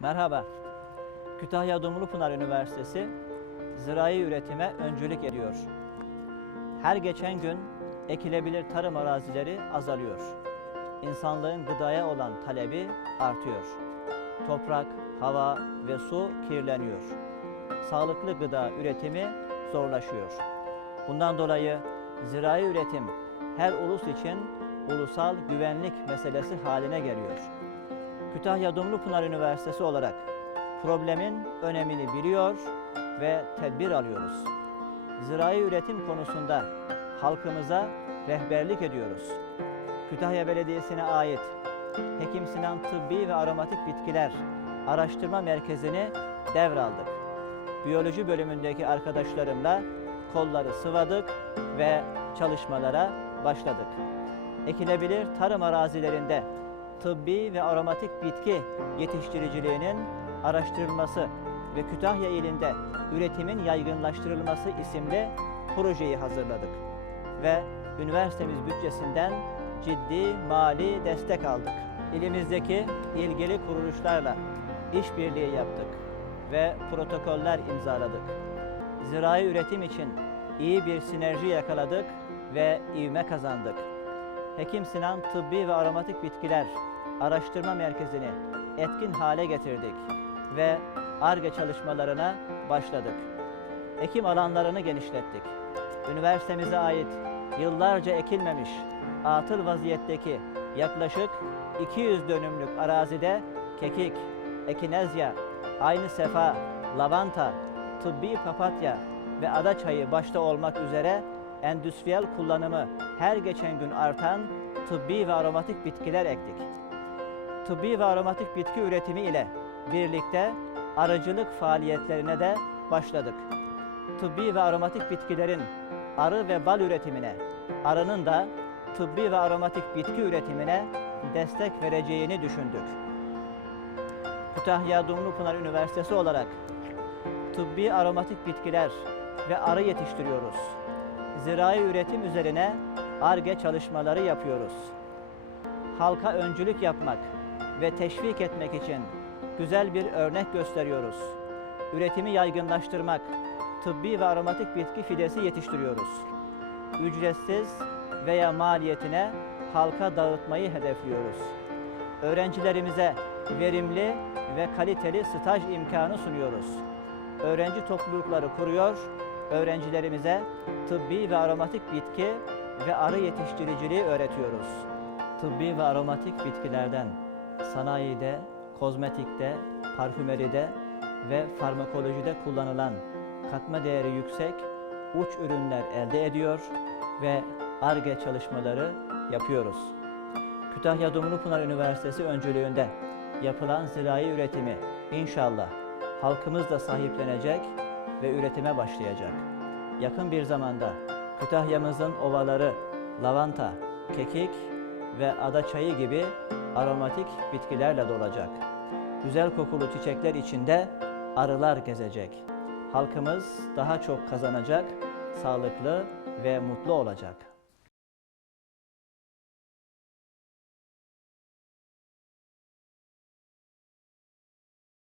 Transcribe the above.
Merhaba. Kütahya Dumlupınar Üniversitesi zirai üretime öncülük ediyor. Her geçen gün ekilebilir tarım arazileri azalıyor. İnsanlığın gıdaya olan talebi artıyor. Toprak, hava ve su kirleniyor. Sağlıklı gıda üretimi zorlaşıyor. Bundan dolayı zirai üretim her ulus için ulusal güvenlik meselesi haline geliyor. Kütahya Dumlupınar Üniversitesi olarak problemin önemini biliyor ve tedbir alıyoruz. Zirai üretim konusunda halkımıza rehberlik ediyoruz. Kütahya Belediyesi'ne ait Hekim Sinan Tıbbi ve Aromatik Bitkiler Araştırma Merkezi'ni devraldık. Biyoloji bölümündeki arkadaşlarımla kolları sıvadık ve çalışmalara başladık. Ekilebilir tarım arazilerinde tıbbi ve aromatik bitki yetiştiriciliğinin araştırılması ve Kütahya ilinde üretimin yaygınlaştırılması isimli projeyi hazırladık ve üniversitemiz bütçesinden ciddi mali destek aldık. İlimizdeki ilgili kuruluşlarla işbirliği yaptık ve protokoller imzaladık. Zirai üretim için iyi bir sinerji yakaladık ve ivme kazandık. Hekim Sinan Tıbbi ve Aromatik Bitkiler Araştırma Merkezi'ni etkin hale getirdik ve ARGE çalışmalarına başladık. Ekim alanlarını genişlettik. Üniversitemize ait yıllarca ekilmemiş, atıl vaziyetteki yaklaşık 200 dönümlük arazide kekik, ekinezya, aynı sefa, lavanta, tıbbi papatya ve ada çayı başta olmak üzere endüstriyel kullanımı her geçen gün artan tıbbi ve aromatik bitkiler ektik. Tıbbi ve aromatik bitki üretimi ile birlikte arıcılık faaliyetlerine de başladık. Tıbbi ve aromatik bitkilerin arı ve bal üretimine, arının da tıbbi ve aromatik bitki üretimine destek vereceğini düşündük. Kütahya Dumlupınar Üniversitesi olarak tıbbi aromatik bitkiler ve arı yetiştiriyoruz. Zirai üretim üzerine ARGE çalışmaları yapıyoruz. Halka öncülük yapmak ve teşvik etmek için güzel bir örnek gösteriyoruz. Üretimi yaygınlaştırmak, tıbbi ve aromatik bitki fidesi yetiştiriyoruz. Ücretsiz veya maliyetine halka dağıtmayı hedefliyoruz. Öğrencilerimize verimli ve kaliteli staj imkanı sunuyoruz. Öğrenci toplulukları kuruyor, öğrencilerimize tıbbi ve aromatik bitki ve arı yetiştiriciliği öğretiyoruz. Tıbbi ve aromatik bitkilerden sanayide, kozmetikte, parfümeride ve farmakolojide kullanılan katma değeri yüksek uç ürünler elde ediyor ve ARGE çalışmaları yapıyoruz. Kütahya Dumlupınar Üniversitesi öncülüğünde yapılan zirai üretimi inşallah halkımız da sahiplenecek ve üretime başlayacak. Yakın bir zamanda Kütahya'mızın ovaları lavanta, kekik ve ada çayı gibi aromatik bitkilerle dolacak. Güzel kokulu çiçekler içinde arılar gezecek. Halkımız daha çok kazanacak, sağlıklı ve mutlu olacak.